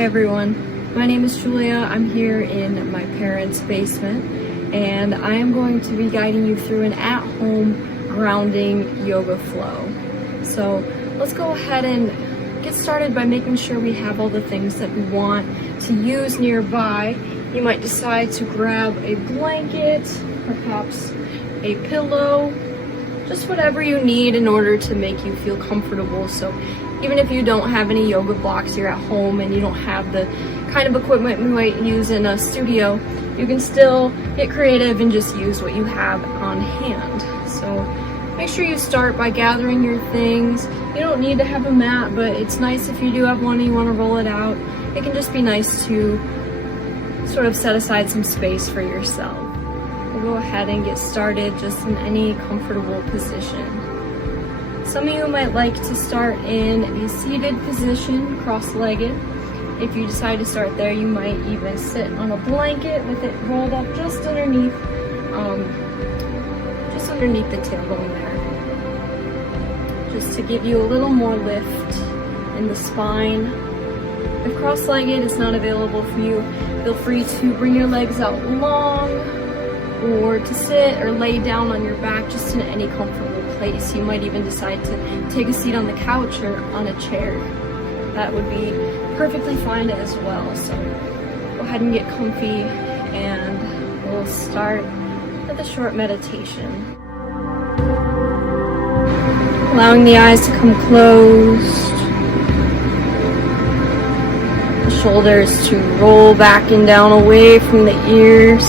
Hi everyone, my name is Julia. I'm here in my parents' basement and I am going to be guiding you through an at-home grounding yoga flow. So let's go ahead and get started by making sure we have all the things that we want to use nearby. You might decide to grab a blanket, perhaps a pillow, just whatever you need in order to make you feel comfortable. So even if you don't have any yoga blocks, you're at home and you don't have the kind of equipment we might use in a studio, you can still get creative and just use what you have on hand. So make sure you start by gathering your things. You don't need to have a mat, but it's nice if you do have one and you want to roll it out. It can just be nice to sort of set aside some space for yourself. We'll go ahead and get started just in any comfortable position. Some of you might like to start in a seated position, cross-legged. If you decide to start there, you might even sit on a blanket with it rolled up just underneath the tailbone there. Just to give you a little more lift in the spine. If cross-legged is not available for you, feel free to bring your legs out long or to sit or lay down on your back just in any comfortable place. You might even decide to take a seat on the couch or on a chair. That would be perfectly fine as well. So go ahead and get comfy and we'll start with a short meditation. Allowing the eyes to come closed. The shoulders to roll back and down away from the ears.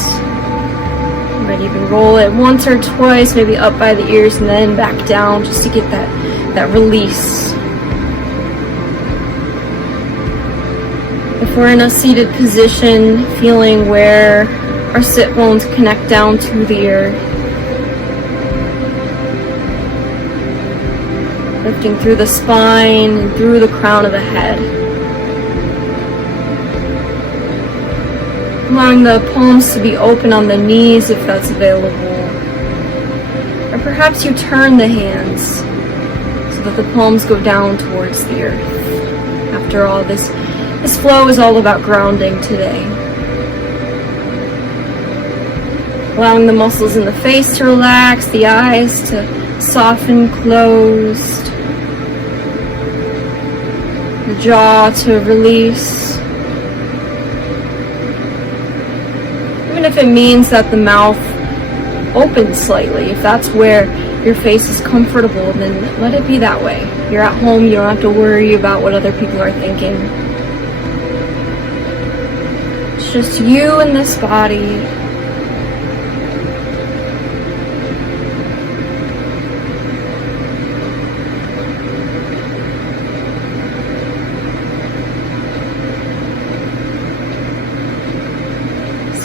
You might even roll it once or twice, maybe up by the ears and then back down just to get that release. If we're in a seated position, feeling where our sit bones connect down to the earth. Lifting through the spine and through the crown of the head. Allowing the palms to be open on the knees if that's available. Or perhaps you turn the hands so that the palms go down towards the earth. After all, this flow is all about grounding today. Allowing the muscles in the face to relax, the eyes to soften closed, the jaw to release. Even if it means that the mouth opens slightly, if that's where your face is comfortable, then let it be that way. You're at home, you don't have to worry about what other people are thinking. It's just you and this body.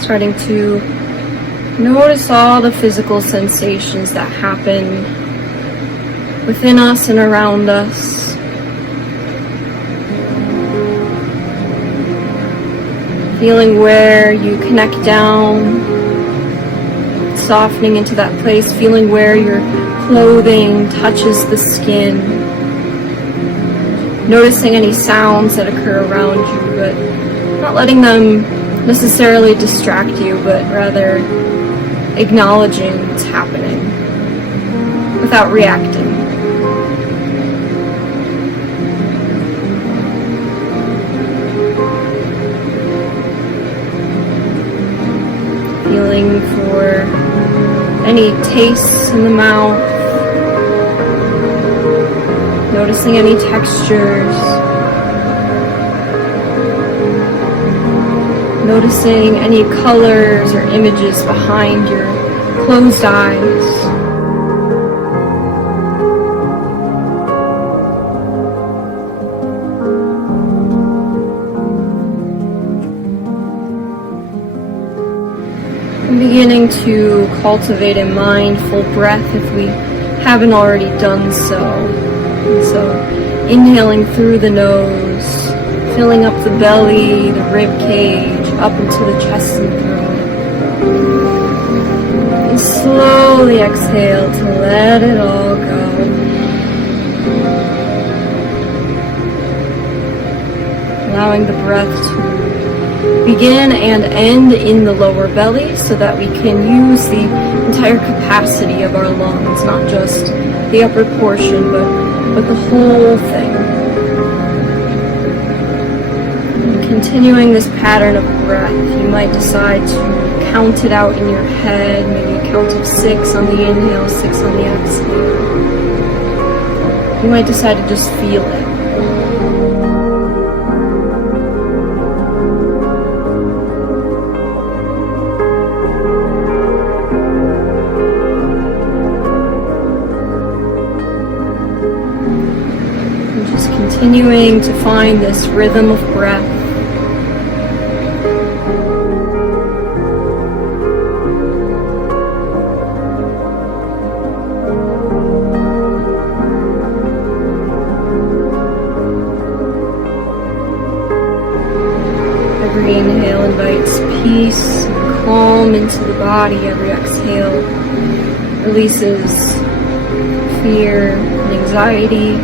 Starting to notice all the physical sensations that happen within us and around us. Feeling where you connect down, softening into that place, feeling where your clothing touches the skin. Noticing any sounds that occur around you, but not letting them necessarily distract you, but rather acknowledging what's happening without reacting. Feeling for any tastes in the mouth, noticing any textures. Noticing any colors or images behind your closed eyes. And beginning to cultivate a mindful breath if we haven't already done so. And so inhaling through the nose, filling up the belly, the rib cage, up into the chest and throat. And slowly exhale to let it all go. allowing the breath to begin and end in the lower belly so that we can use the entire capacity of our lungs, not just the upper portion, but the whole thing. And continuing this pattern of breath, you might decide to count it out in your head, maybe a count of 6 on the inhale, 6 on the exhale. You might decide to just feel it. And just continuing to find this rhythm of breath. Every inhale invites peace and calm into the body. Every exhale releases fear and anxiety.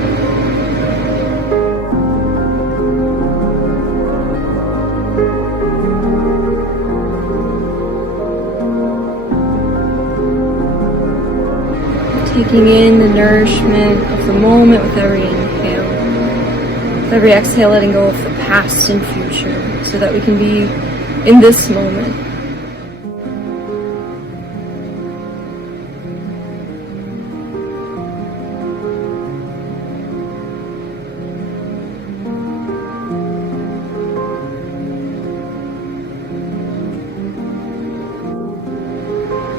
Taking in the nourishment of the moment with every inhale. With every exhale, letting go of the past and future, so that we can be in this moment.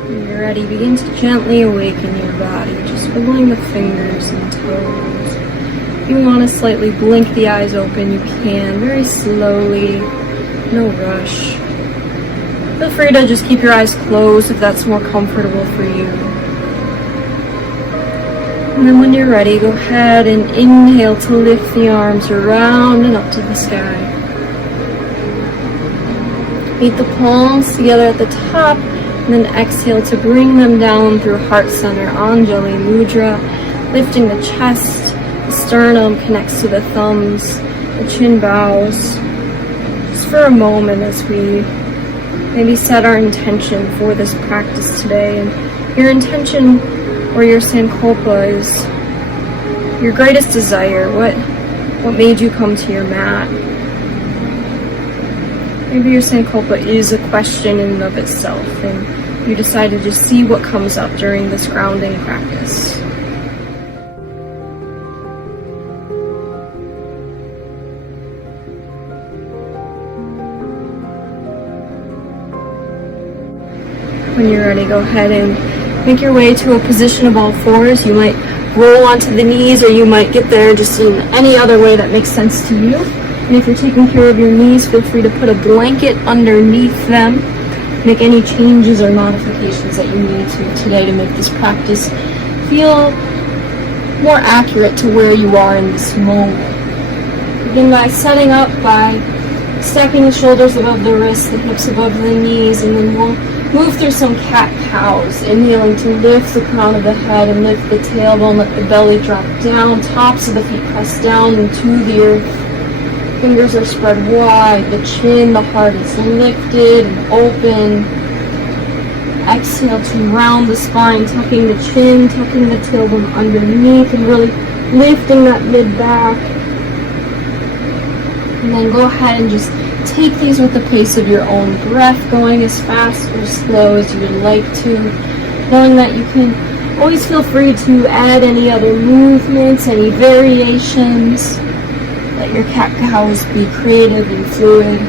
When you're ready, begin to gently awaken your body, just wiggling the fingers and toes. If you want to slightly blink the eyes open, you can, very slowly, no rush. Feel free to just keep your eyes closed if that's more comfortable for you. And then when you're ready, go ahead and inhale to lift the arms around and up to the sky. Meet the palms together at the top, and then exhale to bring them down through heart center, Anjali Mudra, lifting the chest. The sternum connects to the thumbs, the chin bows. Just for a moment as we maybe set our intention for this practice today. And your intention or your sankalpa is your greatest desire. What made you come to your mat? Maybe your sankalpa is a question in and of itself, and you decide to just see what comes up during this grounding practice. When you're ready, go ahead and make your way to a position of all fours. You might roll onto the knees, or you might get there just in any other way that makes sense to you. And if you're taking care of your knees, feel free to put a blanket underneath them. Make any changes or modifications that you need to today to make this practice feel more accurate to where you are in this moment. Begin by setting up by stacking the shoulders above the wrists, the hips above the knees, and then we'll move through some cat-cows, inhaling to lift the crown of the head and lift the tailbone, let the belly drop down, tops of the feet press down into the earth. Fingers are spread wide, the chin, the heart is lifted and open. Exhale to round the spine, tucking the chin, tucking the tailbone underneath, and really lifting that mid-back. And then go ahead and just take these with the pace of your own breath, going as fast or slow as you would like to, knowing that you can always feel free to add any other movements, any variations. Let your cat-cows be creative and fluid.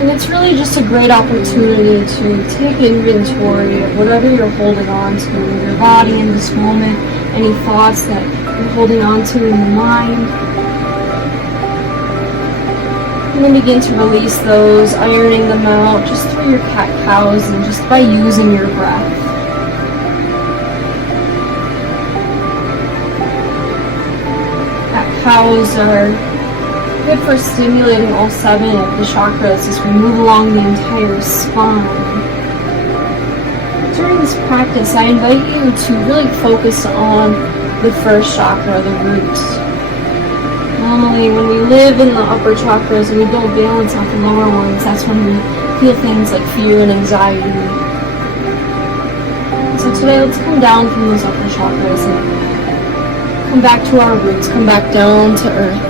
And it's really just a great opportunity to take inventory of whatever you're holding on to in your body in this moment, any thoughts that you're holding on to in the mind. And then begin to release those, ironing them out just through your cat-cows and just by using your breath. Cat-cows are good for stimulating all 7 of the chakras as we move along the entire spine. During this practice, I invite you to really focus on the first chakra, the roots. Normally, when we live in the upper chakras and we don't balance out the lower ones, that's when we feel things like fear and anxiety. So today, let's come down from those upper chakras and come back to our roots, come back down to earth.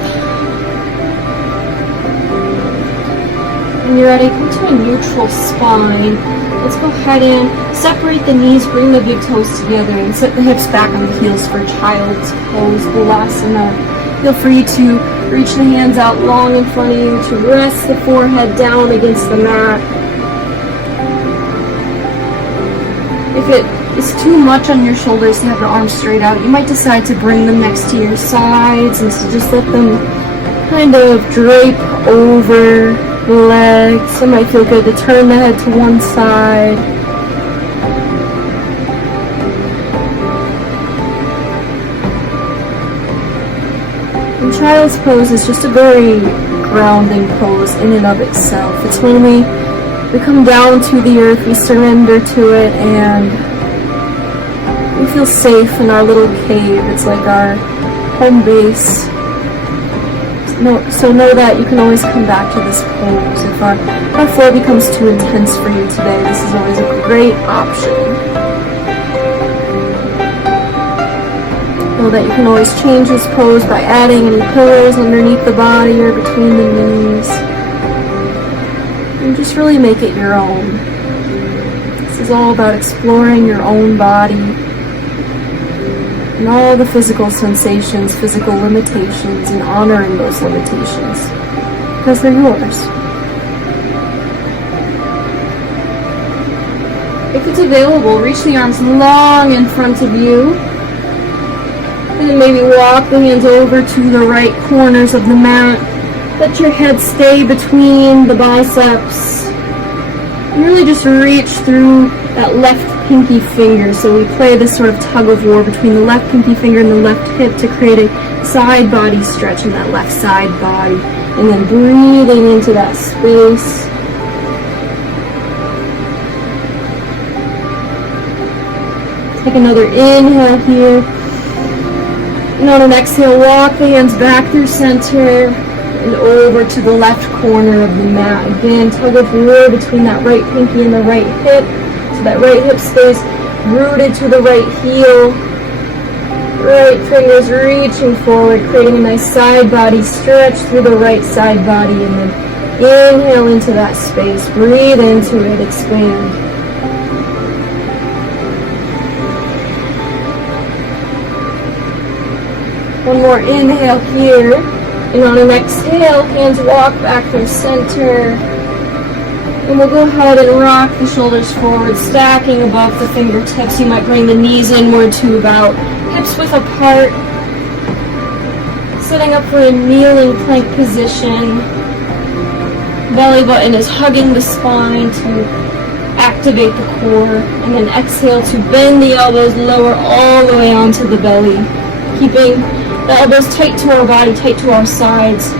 When you're ready, come to a neutral spine. Let's go ahead and separate the knees, bring the big toes together, and set the hips back on the heels for child's pose, Balasana. Feel free to reach the hands out long in front of you to rest the forehead down against the mat. If it is too much on your shoulders to have your arms straight out, you might decide to bring them next to your sides and to just let them kind of drape over the legs. It might feel good to turn the head to one side. And child's pose is just a very grounding pose in and of itself. It's when we come down to the earth, we surrender to it, and we feel safe in our little cave. It's like our home base. So know that you can always come back to this pose. If our flow becomes too intense for you today, this is always a great option. Know that you can always change this pose by adding any pillows underneath the body or between the knees. And just really make it your own. This is all about exploring your own body and all the physical sensations, physical limitations, and honoring those limitations, because they're yours. If it's available, reach the arms long in front of you, and then maybe walk the hands over to the right corners of the mat. Let your head stay between the biceps, and really just reach through that left pinky finger. So we play this sort of tug of war between the left pinky finger and the left hip to create a side body stretch in that left side body. And then breathing into that space. Take another inhale here. And on an exhale, walk the hands back through center and over to the left corner of the mat. Again, tug of war between that right pinky and the right hip. So that right hip stays rooted to the right heel. Right fingers reaching forward, creating a nice side body stretch through the right side body. And then inhale into that space. Breathe into it, expand. One more inhale here. And on an exhale, hands walk back through center. And we'll go ahead and rock the shoulders forward, stacking above the fingertips. You might bring the knees inward to about hips width apart. Setting up for a kneeling plank position. Belly button is hugging the spine to activate the core. And then exhale to bend the elbows, lower all the way onto the belly. Keeping the elbows tight to our body, tight to our sides.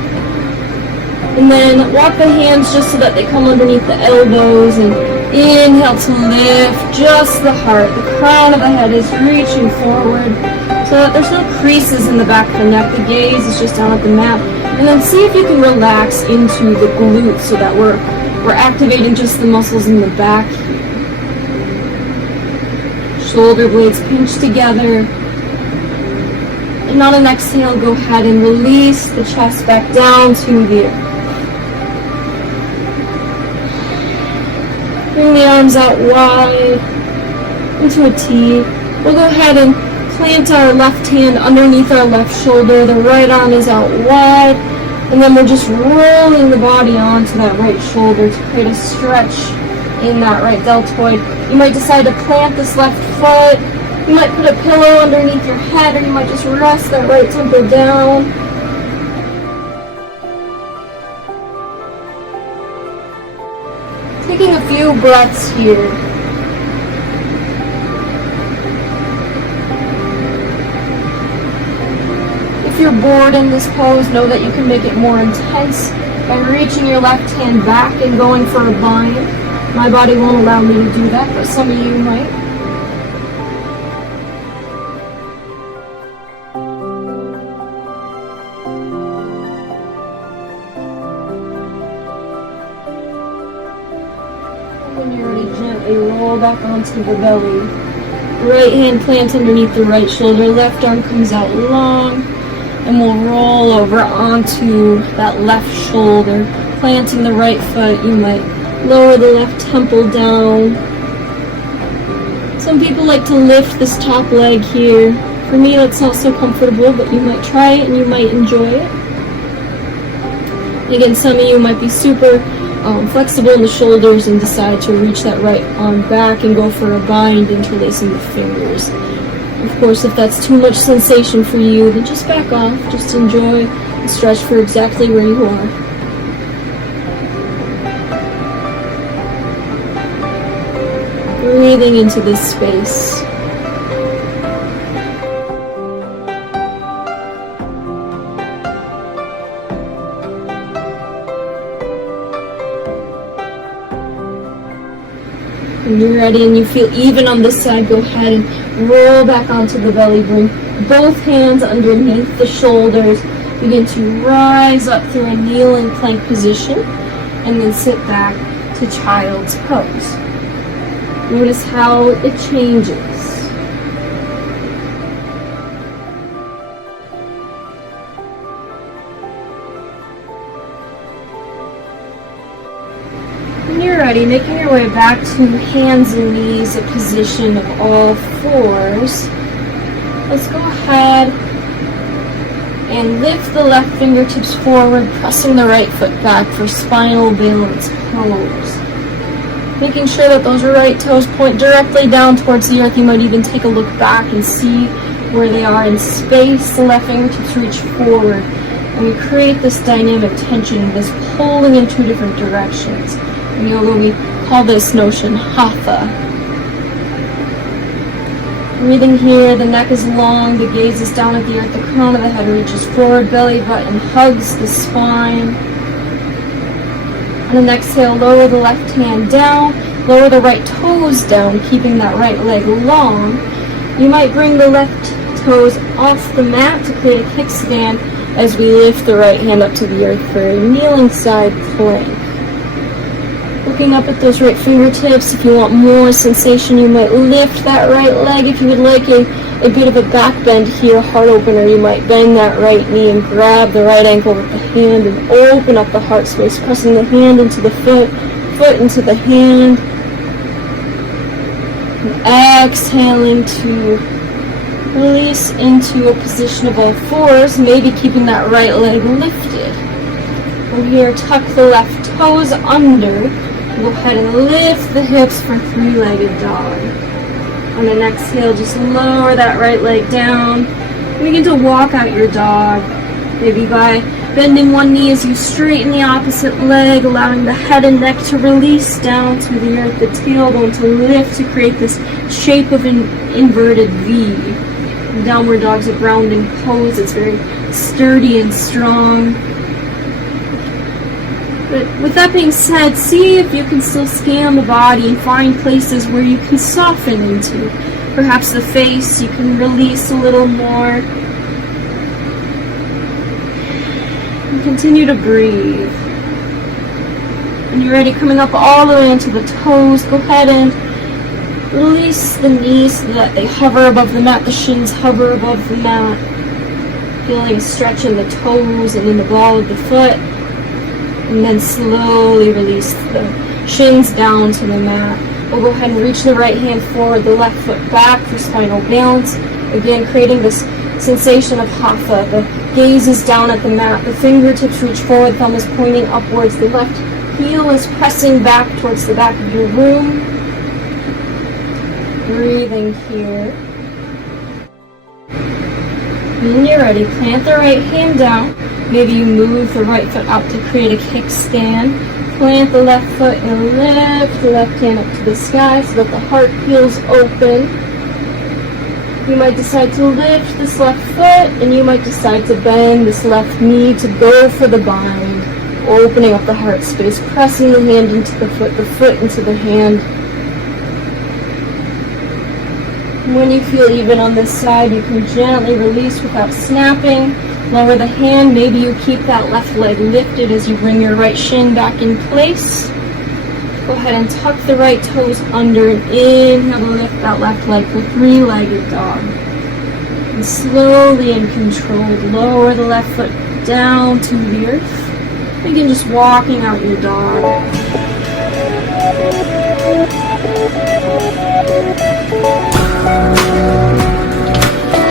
And then walk the hands just so that they come underneath the elbows. And inhale to lift just the heart. The crown of the head is reaching forward so that there's no creases in the back of the neck. The gaze is just down at the mat. And then see if you can relax into the glutes so that we're activating just the muscles in the back. Shoulder blades pinch together. And on an exhale, go ahead and release the chest back down to the earth. Bring the arms out wide into a T. We'll go ahead and plant our left hand underneath our left shoulder. The right arm is out wide. And then we're just rolling the body onto that right shoulder to create a stretch in that right deltoid. You might decide to plant this left foot. You might put a pillow underneath your head, or you might just rest that right temple down. Taking a few breaths here. If you're bored in this pose, know that you can make it more intense by reaching your left hand back and going for a bind. My body won't allow me to do that, but some of you might. gently roll back onto the belly. Right hand plants underneath the right shoulder, left arm comes out long, and we'll roll over onto that left shoulder, planting the right foot. You might lower the left temple down. Some people like to lift this top leg here. For me, that's not so comfortable, but you might try it and you might enjoy it. Again, some of you might be super flexible in the shoulders and decide to reach that right arm back and go for a bind, interlacing the fingers. Of course, if that's too much sensation for you, then just back off. Just enjoy and stretch for exactly where you are. Breathing into this space. When you're ready and you feel even on this side, go ahead and roll back onto the belly. Bring both hands underneath the shoulders. Begin to rise up through a kneeling plank position and then sit back to child's pose. Notice how it changes. When you're ready, making your way back to hands and knees, a position of all fours. Let's go ahead and lift the left fingertips forward, pressing the right foot back for spinal balance pose. Making sure that those right toes point directly down towards the earth. You might even take a look back and see where they are in space. The left fingertips reach forward. And we create this dynamic tension, this pulling in two different directions. In yoga, we call this notion hatha. Breathing here, the neck is long, the gaze is down at the earth, the crown of the head reaches forward, belly button hugs the spine. On an exhale, lower the left hand down, lower the right toes down, keeping that right leg long. You might bring the left toes off the mat to create a kickstand as we lift the right hand up to the earth for a kneeling side plank. Looking up at those right fingertips. If you want more sensation, you might lift that right leg. If you would like a bit of a back bend here, heart opener, you might bend that right knee and grab the right ankle with the hand and open up the heart space, pressing the hand into the foot, foot into the hand. And exhaling to release into a position of all fours, maybe keeping that right leg lifted. From here, tuck the left toes under. Go ahead and lift the hips for three-legged dog. On an exhale, just lower that right leg down. Begin to walk out your dog. Maybe by bending one knee as you straighten the opposite leg, allowing the head and neck to release down to the earth. The tail going to lift to create this shape of an inverted V. Downward dog's a grounding pose. It's very sturdy and strong. But with that being said, see if you can still scan the body and find places where you can soften into. Perhaps the face, you can release a little more. And continue to breathe. When you're ready, coming up all the way into the toes, go ahead and release the knees so that they hover above the mat, the shins hover above the mat. Feeling a stretch in the toes and in the ball of the foot. And then slowly release the shins down to the mat. We'll go ahead and reach the right hand forward, the left foot back for spinal balance. Again, creating this sensation of hatha. The gaze is down at the mat. The fingertips reach forward, thumb is pointing upwards. The left heel is pressing back towards the back of your room. Breathing here. When you're ready, plant the right hand down. Maybe you move the right foot out to create a kickstand. Plant the left foot and lift the left hand up to the sky so that the heart feels open. You might decide to lift this left foot, and you might decide to bend this left knee to go for the bind, opening up the heart space, pressing the hand into the foot into the hand. When you feel even on this side, you can gently release without snapping. Lower the hand. Maybe you keep that left leg lifted as you bring your right shin back in place. Go ahead and tuck the right toes under and inhale to lift that left leg for three-legged dog. And slowly and controlled, lower the left foot down to the earth. Begin just walking out your dog.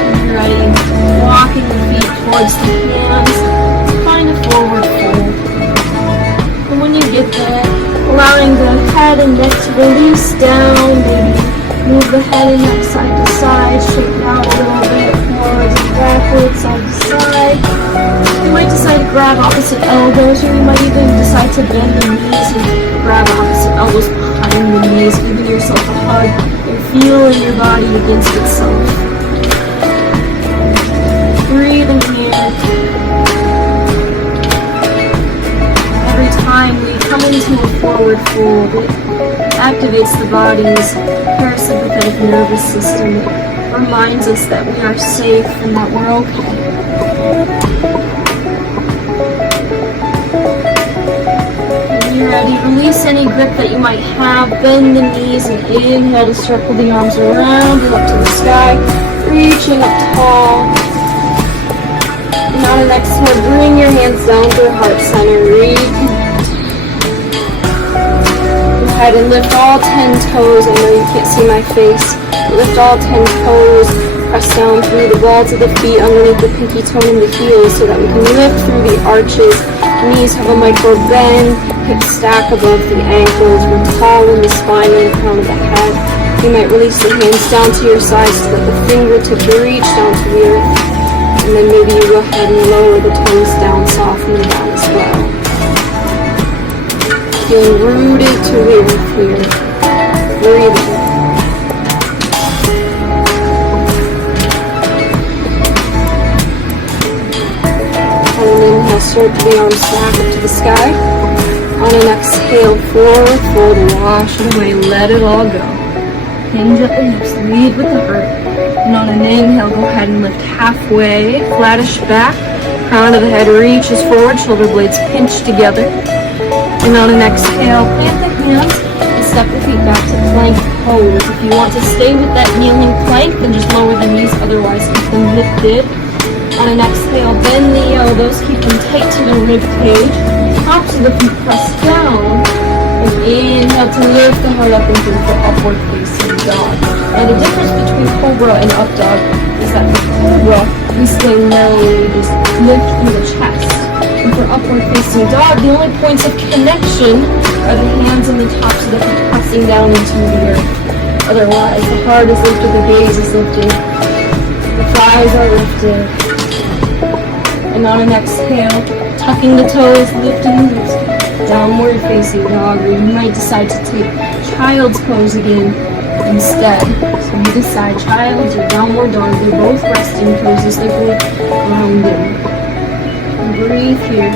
When you're ready, walking the feet towards the hands, find a forward fold. And when you get there, allowing the head and neck to release down, maybe move the head and neck side to side, shake it out a little bit, forwards and backwards, side to side. You might decide to grab opposite elbows, or you might even decide to bend the knees and grab opposite elbows behind the knees, giving yourself a hug and feeling your body against itself. Breathe in here. Every time we come into a forward fold, it activates the body's parasympathetic nervous system. It reminds us that we are safe and that we're okay. When you're ready, release any grip that you might have. Bend the knees and inhale to circle the arms around and up to the sky, reaching up tall. And on an exhale, bring your hands down to the heart center. Reconnect. Go ahead and lift all 10 toes. I know you can't see my face. Lift all 10 toes. Press down through the balls of the feet underneath the pinky toe and the heels so that we can lift through the arches. Knees have a micro bend. Hips stack above the ankles. We're tall in the spine and the crown of the head. You might release the hands down to your sides so that the fingertips reach down to the earth. And then maybe you go ahead and lower the toes down, softening down as well. Feeling rooted to the earth here. Breathing. On an inhale, circle the arms back up to the sky. On an exhale, forward fold, wash it away, let it all go. Hinge at the hips, lead with the heart. And on an inhale, go ahead and lift halfway, flattish back, crown of the head reaches forward, shoulder blades pinch together. And on an exhale, plant the hands and step the feet back to plank pose. If you want to stay with that kneeling plank, then just lower the knees, otherwise keep them lifted. On an exhale, bend the elbows, keep them tight to the rib cage. Tops of the feet press down. And inhale to lift the heart up and through for upward facing dog. Now the difference between cobra and up dog is that for cobra, we stay low, we just lift through the chest. And for upward facing dog, the only points of connection are the hands and the tops of the feet pressing down into the earth. Otherwise, the heart is lifted, the gaze is lifted, the thighs are lifted. And on an exhale, tucking the toes, lifting the hips, downward facing dog, or you might decide to take child's pose again instead. So you decide child's or downward dog, they're both resting poses, they're both grounding. And breathe here.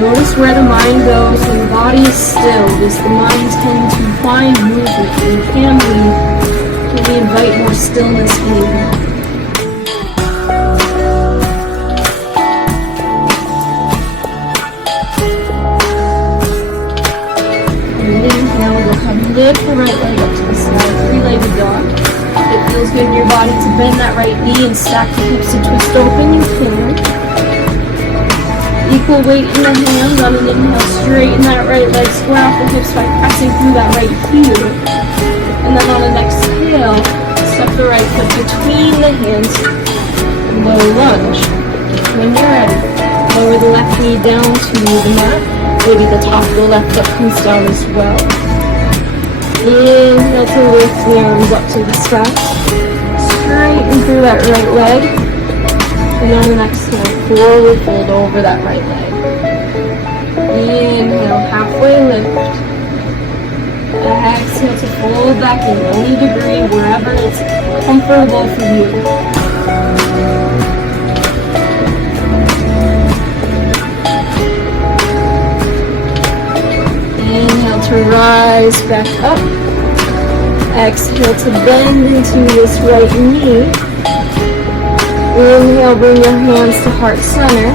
Notice where the mind goes when the body is still. Does the mind tend to find movement? And can we invite more stillness in? Lift the right leg up to the side, three-legged dog. It feels good in your body to bend that right knee and stack the hips to twist open. You can. Equal weight in the hands. On an inhale, straighten that right leg, square off the hips by pressing through that right heel. And then on an exhale, step the right foot between the hands and low lunge. When you're ready, lower the left knee down to the mat. Maybe the top of the left foot comes down as well. Inhale to lift the arms up to the sky. Straighten through that right leg. And on the exhale, forward fold over that right leg. Inhale, halfway lift. Exhale to fold back in any degree, wherever it's comfortable for you. Inhale to rise back up. Exhale to bend into this right knee. Inhale, bring your hands to heart center.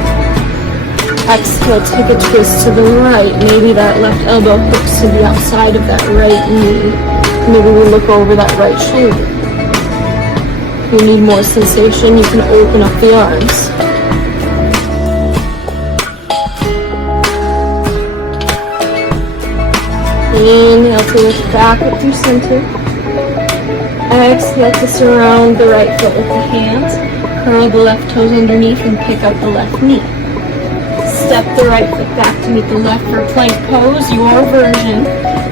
Exhale, take a twist to the right. Maybe that left elbow hooks to the outside of that right knee. Maybe we look over that right shoulder. If you need more sensation, you can open up the arms. Inhale to lift back up through center. Exhale to surround the right foot with the hands. Curl the left toes underneath and pick up the left knee. Step the right foot back to meet the left for plank pose, your version.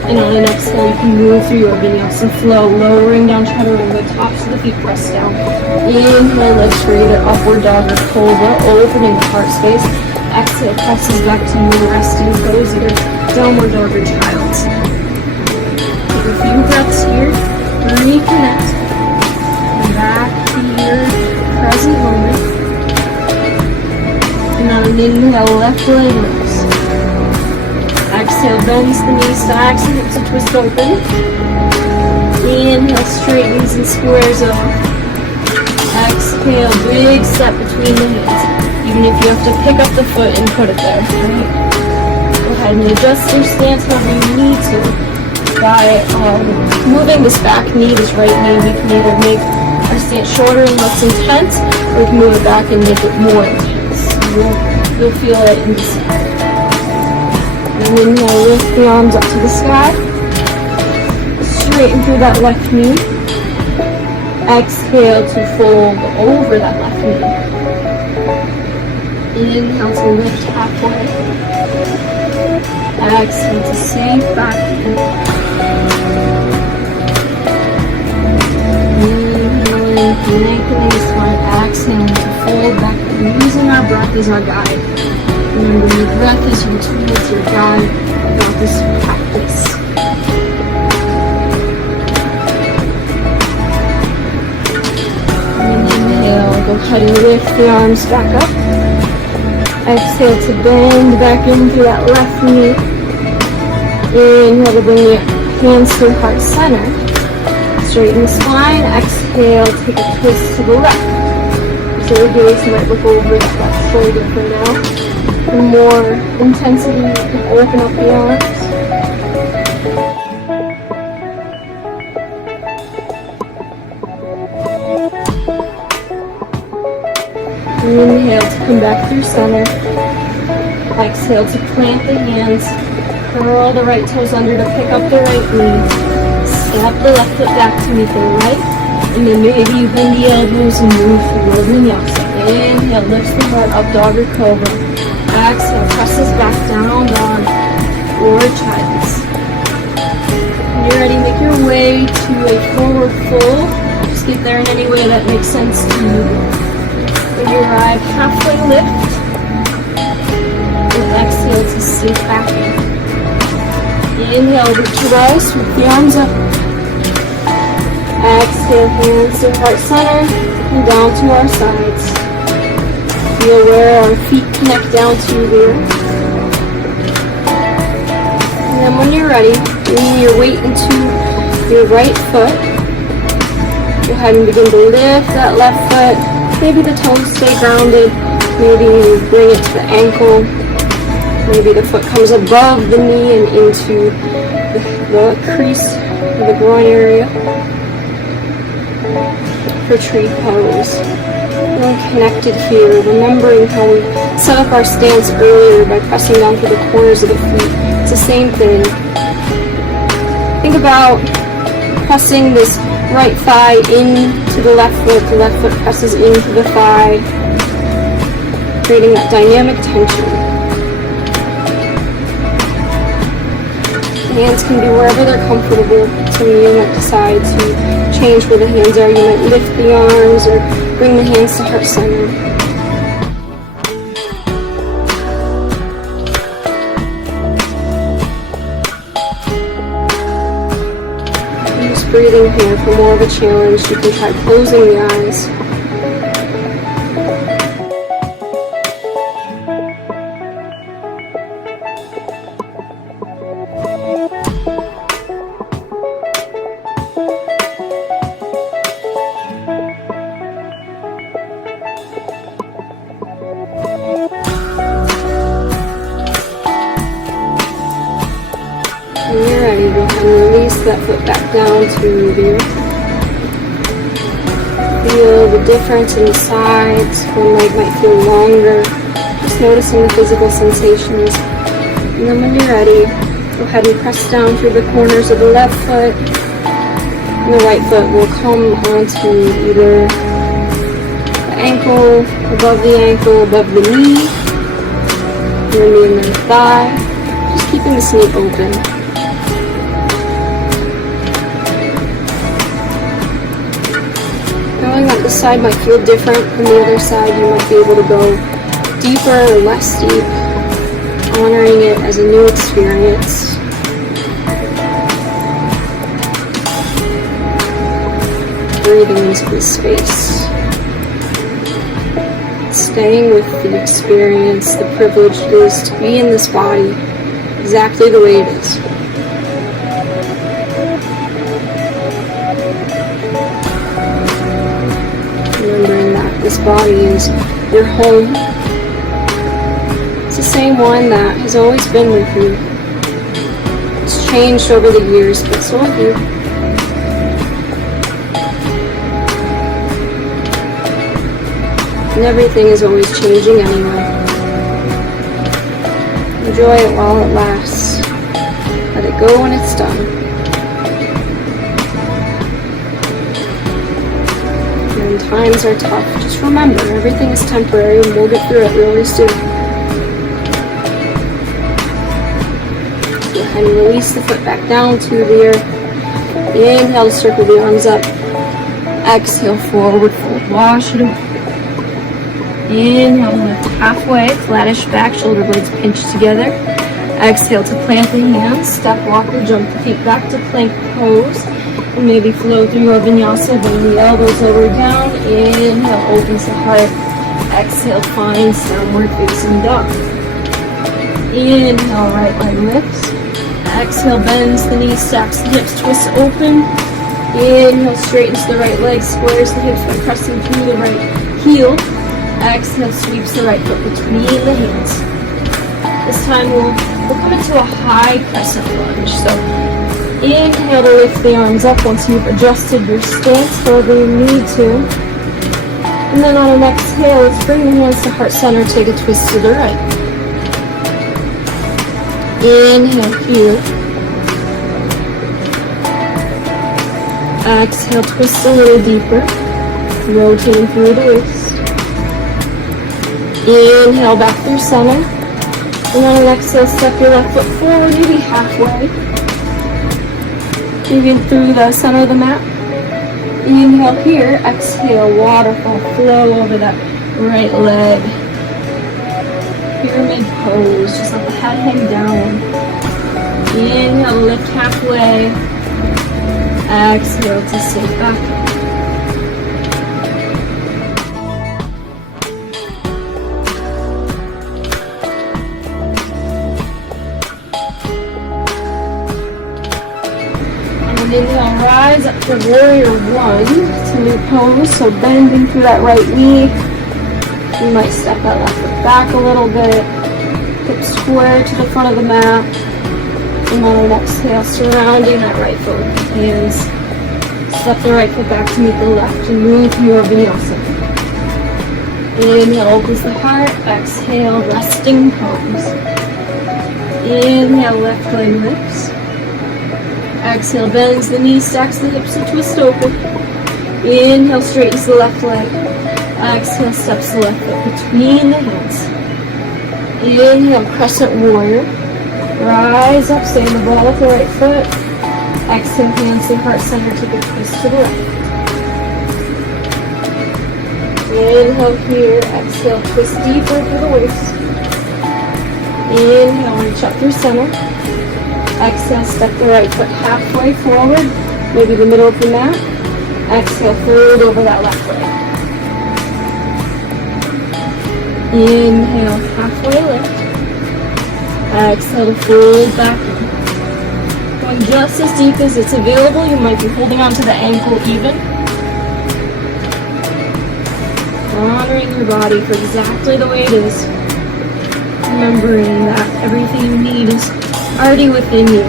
And on an exhale, you can move through your vinyasa flow, lowering down chaturanga, tops of the feet press down. Inhale, lift for either upward dog or cobra, opening the heart space. Exhale, presses back to your resting pose, either downward dog or child's. Take a few breaths here, reconnect, back to your present moment. And on an inhale, left leg lifts. Exhale, bends the knees, stacks and hips to twist open. Inhale, straightens and squares off. Exhale, big step between the hands. Even if you have to pick up the foot and put it there. Right? Go ahead and adjust your stance however you need to. By moving this back knee, this right knee, we can either make our stance shorter and less intense, or we can move it back and make it more intense. You'll feel it in the side. And then now lift the arms up to the sky. Straighten through that left knee. Exhale to fold over that left knee. Inhale to lift halfway. Exhale to sink back in. Inhaling, lengthening the spine. Exhaling to fold back in. Using our breath as our guide. Remember, your breath is your tool, it's your guide throughout this practice. And inhale, go ahead and lift the arms back up. Exhale to bend back in through that left knee. Inhale to bring your hands to heart center. Straighten the spine. Exhale, take a twist to the left. So your gaze might look over that left shoulder for now. For more intensity, you can open up the arms. Inhale to come back through center. Exhale to plant the hands. Curl the right toes under to pick up the right knee. Step the left foot back to meet the right. And then maybe you bend the elbows and move forward vinyasa. Inhale, lifts the heart up, dog or cobra. Exhale, presses back down, dog or child's. When you're ready, make your way to a forward fold. Just get there in any way that makes sense to you. When you arrive, halfway lift. And exhale to sink back in. Inhale, reach to rise, sweep the arms up. Exhale, hands to heart center and down to our sides. Feel where our feet connect down to the earth. And then when you're ready, bring your weight into your right foot. Go ahead and begin to lift that left foot. Maybe the toes stay grounded. Maybe you bring it to the ankle. Maybe the foot comes above the knee and into the crease of the groin area. For tree pose. Feeling connected here, remembering how we set up our stance earlier by pressing down to the corners of the feet. It's the same thing. Think about pressing this right thigh into the left foot presses into the thigh, creating that dynamic tension. Hands can be wherever they're comfortable, so you might decide to change where the hands are. You might lift the arms or bring the hands to heart center. Just breathing here for more of a challenge. You can try closing the eyes. that foot back down to the earth. Feel the difference in the sides. One leg might feel longer. Just noticing the physical sensations. And then when you're ready, go ahead and press down through the corners of the left foot. And the right foot will come onto either the ankle, above the knee, your knee and then thigh. Just keeping the knee open. Knowing that this side might feel different from the other side, you might be able to go deeper or less deep, honoring it as a new experience. Breathing into this space. Staying with the experience, the privilege it is to be in this body exactly the way it is. Remembering that this body is your home. It's the same one that has always been with you. It's changed over the years, but so have you. And everything is always changing anyway. Enjoy it while it lasts. Let it go when it's done. When times are tough, just remember, everything is temporary and we'll get through it, we always do. Go ahead and release the foot back down to the earth. Inhale, circle the arms up. Exhale, forward fold, wash it away. Inhale, lift halfway, flattish back, shoulder blades pinch together. Exhale to plant the hands, step, walk, or jump the feet back to plank pose. And maybe flow through your vinyasa, bring the elbows lower down. Inhale, opens the heart. Exhale, finds downward facing dog. Inhale, right leg lifts. Exhale, bends the knees, stacks the hips, twists open. Inhale, straightens the right leg, squares the hips by pressing through the right heel. Exhale, sweeps the right foot between the hands. This time we'll come into a high crescent lunge. So inhale to lift the arms up once you've adjusted your stance however you need to. And then on an exhale, let's bring the hands to heart center, take a twist to the right. Inhale here. Exhale, twist a little deeper, rotating through the wrist. Inhale back through center. And on an exhale, step your left foot forward, maybe halfway. Moving through the center of the mat. Inhale here, exhale, waterfall, flow over that right leg. Pyramid pose, just let the head hang down. Inhale, lift halfway. Exhale to sit back. Inhale, rise up to warrior one. It's a new pose, so bending through that right knee. You might step that left foot back a little bit. Hips square to the front of the mat. And on an exhale, surrounding that right foot with the hands. Step the right foot back to meet the left and move through your vinyasa. Inhale, opens the heart. Exhale, resting pose. Inhale, left leg lifts. Exhale, bends the knees, stacks the hips, and twist open. Inhale, straightens the left leg. Exhale, steps the left foot between the hands. Inhale, crescent warrior. Rise up, stay in the ball with the right foot. Exhale, hands to heart center, take a twist to the left. Inhale here, exhale, twist deeper through the waist. Inhale, reach up through center. Exhale, step the right foot halfway forward, maybe the middle of the mat. Exhale, fold over that left leg. Inhale, halfway lift. Exhale to fold back in. Going just as deep as it's available. You might be holding onto the ankle even. Honoring your body for exactly the way it is. Remembering that everything you need is already within you.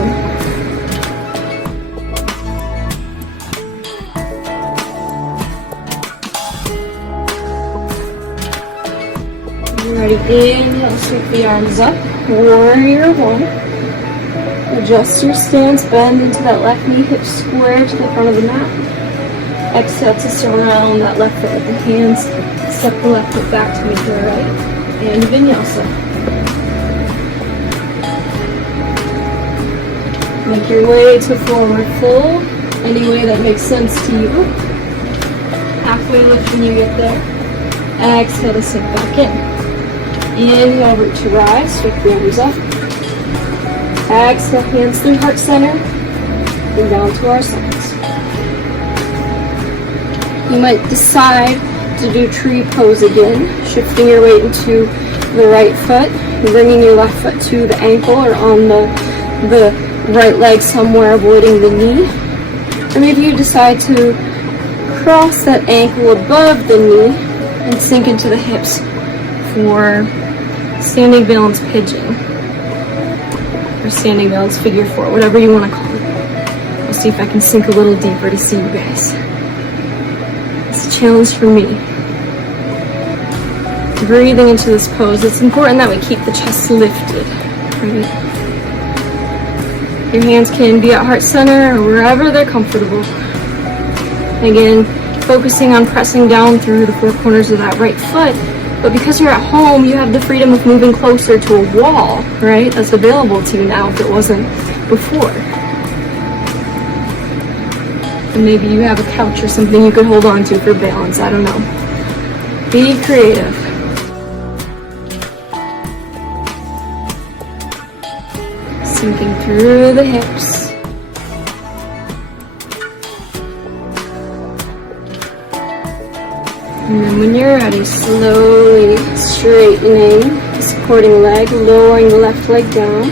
Ready, inhale, sweep the arms up, warrior one. Adjust your stance, bend into that left knee, hip square to the front of the mat. Exhale to surround that left foot with the hands. Step the left foot back to meet the right. And vinyasa. Make your way to forward fold, any way that makes sense to you. Halfway lift when you get there. Exhale to sink back in. Inhale, root to rise, sweep the arms up. Exhale, hands through heart center, and down to our sides. You might decide to do tree pose again, shifting your weight into the right foot, bringing your left foot to the ankle or on the right leg somewhere, avoiding the knee. Or maybe you decide to cross that ankle above the knee and sink into the hips for standing balance pigeon. Or standing balance figure four, whatever you want to call it. I'll see if I can sink a little deeper to see you guys. It's a challenge for me. Breathing into this pose, it's important that we keep the chest lifted. Right? Your hands can be at heart center or wherever they're comfortable. Again, focusing on pressing down through the four corners of that right foot. But because you're at home, you have the freedom of moving closer to a wall, right? That's available to you now if it wasn't before. And maybe you have a couch or something you could hold on to for balance, I don't know. Be creative. Sinking through the hips. And then when you're ready, slowly straightening the supporting leg, lowering the left leg down,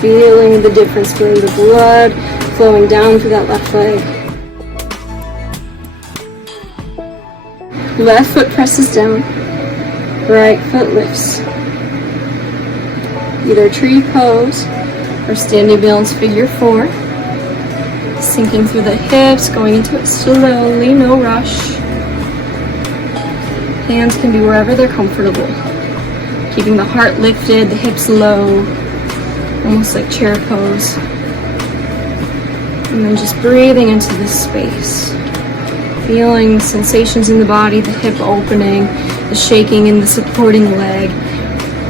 feeling the difference, feeling the blood flowing down through that left leg. Left foot presses down, right foot lifts. Either tree pose or standing balance figure four. Sinking through the hips, going into it slowly, no rush. Hands can be wherever they're comfortable. Keeping the heart lifted, the hips low, almost like chair pose. And then just breathing into this space. Feeling sensations in the body, the hip opening, the shaking in the supporting leg.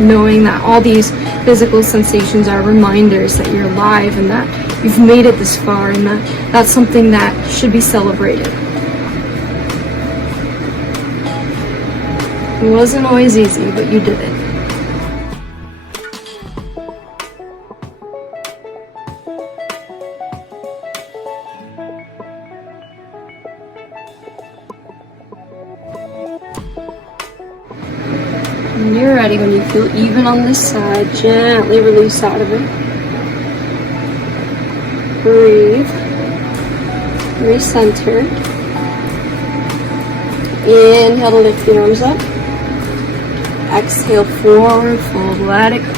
Knowing that all these physical sensations are reminders that you're alive and that you've made it this far and that that's something that should be celebrated. It wasn't always easy, but you did it. When you're ready, when you feel even on this side, gently release out of it. Breathe. Recenter. Inhale to lift the arms up. Exhale, forward fold, let it go.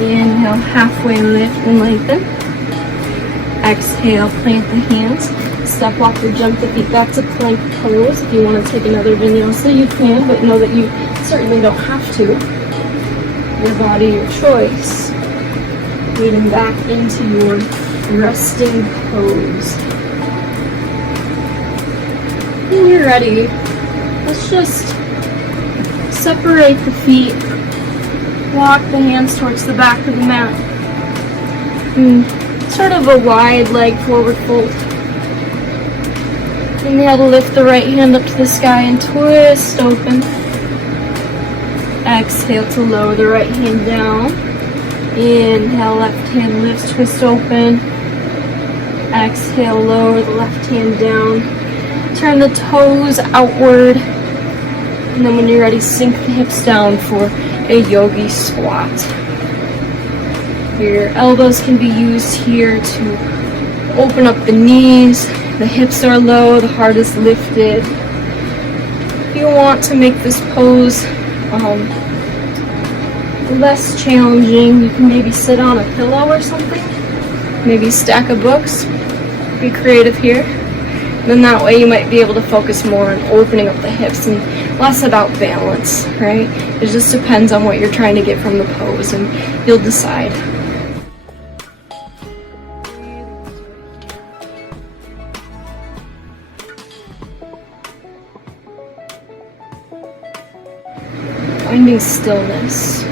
Inhale, halfway lift and lengthen. Exhale, plant the hands. Step, walk, or jump the feet back to plank pose. If you want to take another vinyasa, you can, but know that you certainly don't have to. Your body, your choice. Leading back into your resting pose. When you're ready, let's just separate the feet. Walk the hands towards the back of the mat. Sort of a wide leg forward fold. Inhale to lift the right hand up to the sky and twist open. Exhale to lower the right hand down. Inhale, left hand lifts, twist open. Exhale, lower the left hand down. Turn the toes outward. And then when you're ready, sink the hips down for a yogi squat. Your elbows can be used here to open up the knees. The hips are low, the heart is lifted. If you want to make this pose less challenging, you can maybe sit on a pillow or something. Maybe stack of books. Be creative here. Then that way you might be able to focus more on opening up the hips and less about balance, right? It just depends on what you're trying to get from the pose, and you'll decide. Finding stillness.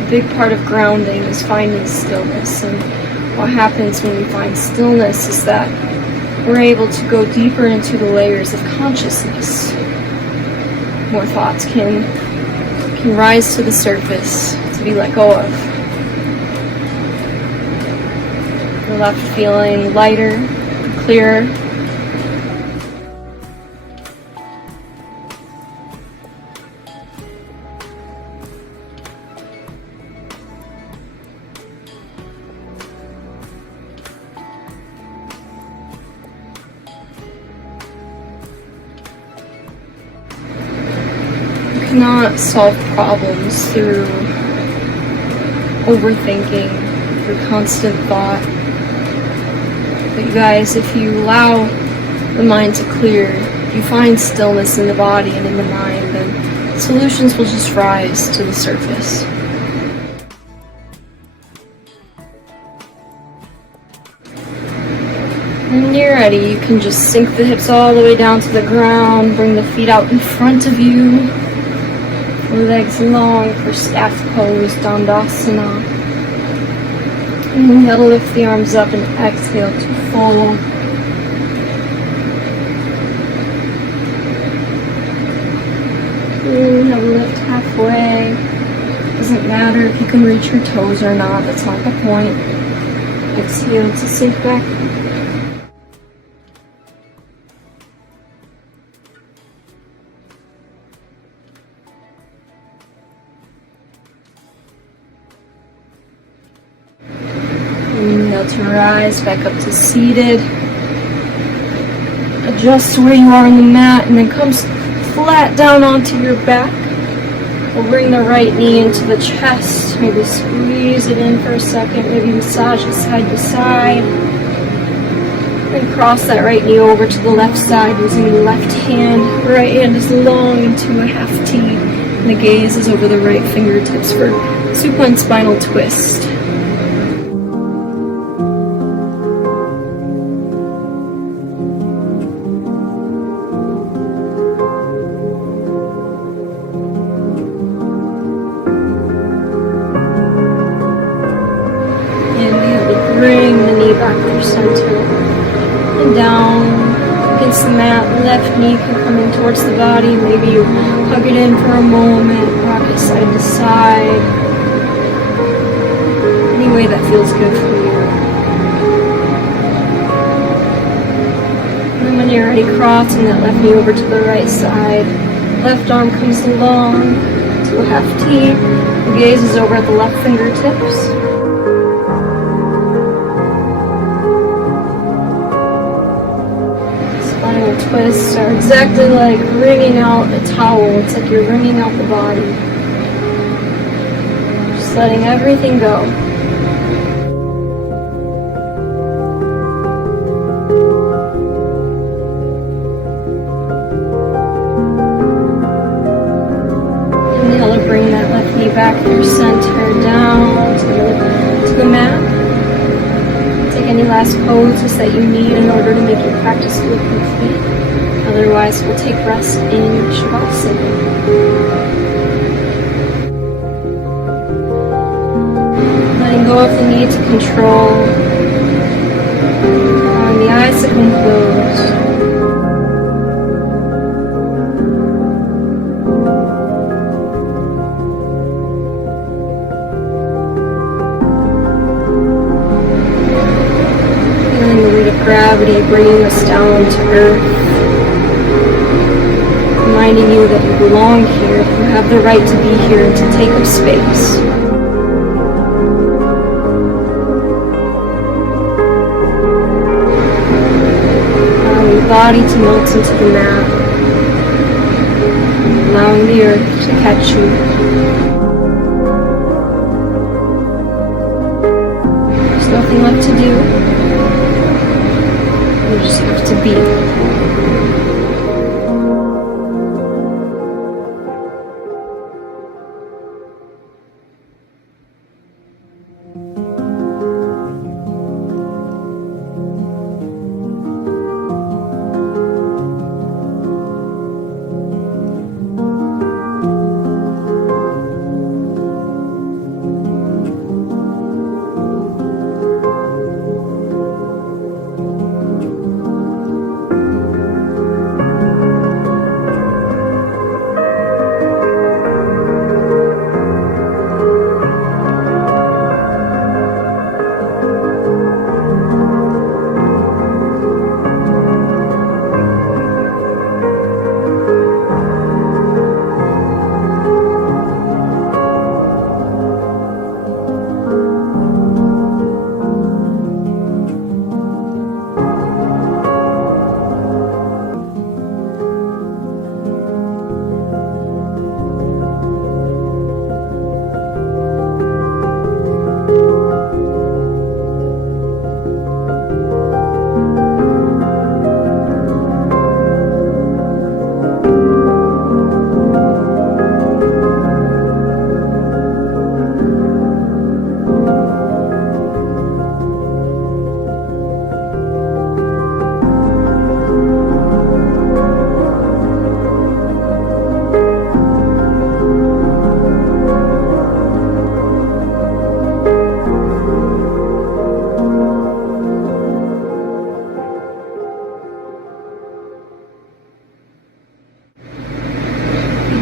A big part of grounding is finding stillness, and what happens when we find stillness is that we're able to go deeper into the layers of consciousness. More thoughts can rise to the surface to be let go of. We're left feeling lighter, clearer. Not solve problems through overthinking, through constant thought. But you guys, if you allow the mind to clear, if you find stillness in the body and in the mind, then solutions will just rise to the surface. When you're ready, you can just sink the hips all the way down to the ground, bring the feet out in front of you. Legs long for staff pose, Dandasana. Inhale, lift the arms up, and exhale to fold. Inhale, lift halfway. Doesn't matter if you can reach your toes or not, that's not the point. Exhale to sink back. Inhale to rise back up to seated. Adjust where you are on the mat, and then come flat down onto your back. We'll bring the right knee into the chest. Maybe squeeze it in for a second. Maybe massage it side to side. Then cross that right knee over to the left side using the left hand. Right hand is long into a half T. And the gaze is over the right fingertips for supine spinal twist. Bring the knee back through center and down against the mat. Left knee can come in towards the body. Maybe you hug it in for a moment, rock it side to side. Any way that feels good for you. And then when you're ready, crossing that left knee over to the right side. Left arm comes along to a half T. The gaze is over at the left fingertips. Twists are exactly like wringing out a towel. It's like you're wringing out the body. Just letting everything go. Inhale to bring that left knee back through center, down to the mat. Take any last poses that you need in order to make your practice feel complete. Otherwise, we'll take rest in Shavasana. Letting go of the need to control. Allowing the eyes to come closed. Feeling the weight of gravity bringing us down to earth. Reminding you that you belong here, that you have the right to be here and to take up space. Allowing your body to melt into the mat. Allowing the earth to catch you. There's nothing left to do. You just have to be.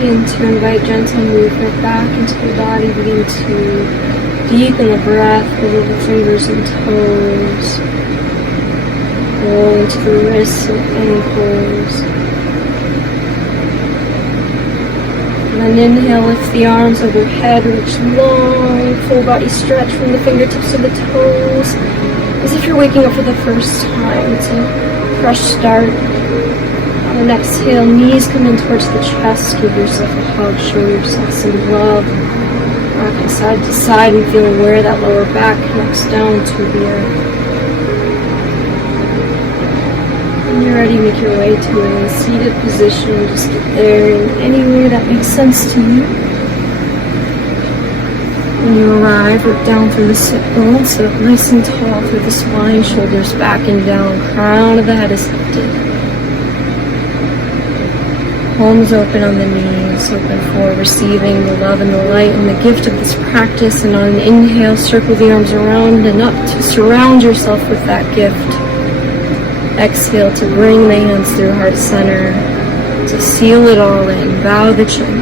Begin to invite gentle movement back into the body. Begin to deepen the breath over the fingers and toes. Roll into the wrists and ankles. And then inhale, lift the arms overhead, reach long, full body stretch from the fingertips to the toes. As if you're waking up for the first time. It's a fresh start. On the exhale, knees come in towards the chest. Give yourself a hug, show yourself some love. Rocking side to side and feeling where that lower back connects down to the earth. When you're ready, make your way to a seated position. Just get there in any way that makes sense to you. When you arrive, look down through the sit bone, sit up nice and tall through the spine, shoulders back and down, crown of the head is lifted. Palms open on the knees, open for receiving the love and the light and the gift of this practice. And on an inhale, circle the arms around and up to surround yourself with that gift. Exhale to bring the hands through heart center, to seal it all in. Bow the chin.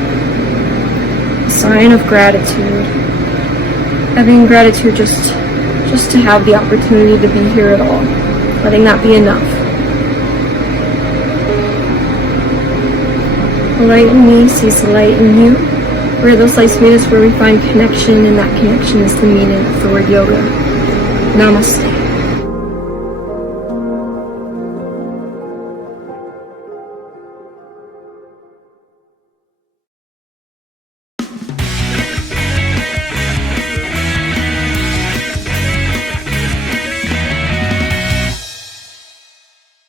A sign of gratitude. Having gratitude just to have the opportunity to be here at all. Letting that be enough. The light in me sees the light in you. Where those lights meet is where we find connection, and that connection is the meaning of the word yoga. Namaste.